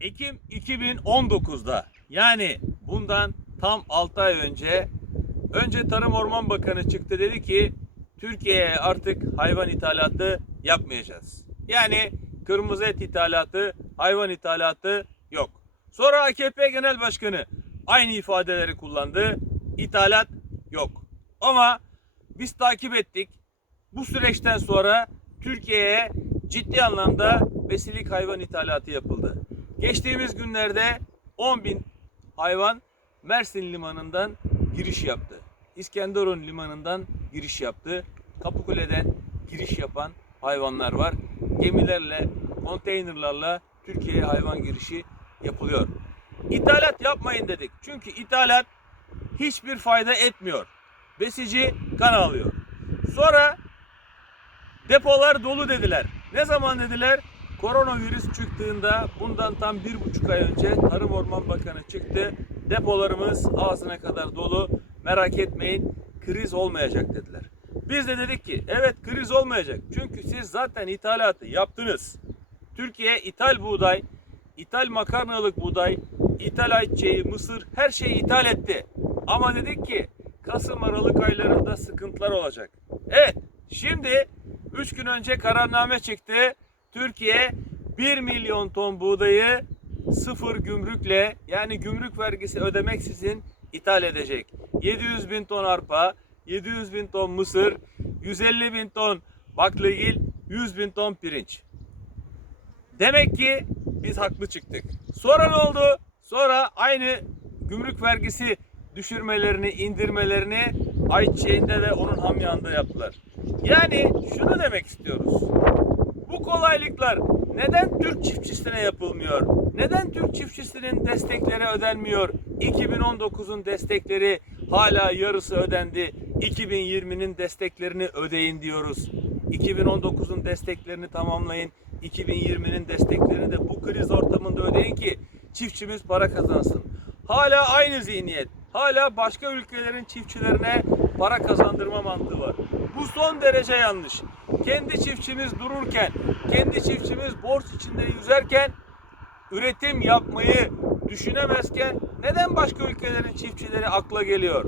Ekim 2019'da yani bundan tam 6 ay önce önce Tarım Orman Bakanı çıktı dedi ki Türkiye'ye artık hayvan ithalatı yapmayacağız. Yani kırmızı et ithalatı, hayvan ithalatı yok. Sonra AKP Genel Başkanı aynı ifadeleri kullandı. İthalat yok. Ama biz takip ettik. Bu süreçten sonra Türkiye'ye ciddi anlamda besilik hayvan ithalatı yapıldı. Geçtiğimiz günlerde 10 bin hayvan Mersin limanından giriş yaptı. İskenderun limanından giriş yaptı. Kapıkule'den giriş yapan hayvanlar var. Gemilerle, konteynerlarla Türkiye'ye hayvan girişi yapılıyor. İthalat yapmayın dedik. Çünkü ithalat hiçbir fayda etmiyor. Besici kan alıyor. Sonra depolar dolu dediler. Ne zaman dediler? Koronavirüs çıktığında bundan tam bir buçuk ay önce Tarım Orman Bakanı çıktı. Depolarımız ağzına kadar dolu. Merak etmeyin kriz olmayacak dediler. Biz de dedik ki evet kriz olmayacak. Çünkü siz zaten ithalatı yaptınız. Türkiye ithal buğday, ithal makarnalık buğday, ithal ayçiçeği, mısır her şeyi ithal etti. Ama dedik ki Kasım Aralık aylarında sıkıntılar olacak. Evet şimdi 3 gün önce kararname çıktı. Türkiye 1 milyon ton buğdayı sıfır gümrükle yani gümrük vergisi ödemeksizin ithal edecek. 700 bin ton arpa, 700 bin ton mısır, 150 bin ton baklagil, 100 bin ton pirinç. Demek ki biz haklı çıktık. Sonra ne oldu? Sonra aynı gümrük vergisi düşürmelerini, indirmelerini ayçiçeğinde ve onun hamyağında yaptılar. Yani şunu demek istiyoruz. Kolaylıklar neden Türk çiftçisine yapılmıyor? Neden Türk çiftçisinin destekleri ödenmiyor? 2019'un destekleri hala yarısı ödendi. 2020'nin desteklerini ödeyin diyoruz. 2019'un desteklerini tamamlayın. 2020'nin desteklerini de bu kriz ortamında ödeyin ki çiftçimiz para kazansın. Hala aynı zihniyet. Hala başka ülkelerin çiftçilerine para kazandırma mantığı var. Bu son derece yanlış. Kendi çiftçimiz dururken, kendi çiftçimiz borç içinde yüzerken üretim yapmayı düşünemezken neden başka ülkelerin çiftçileri akla geliyor?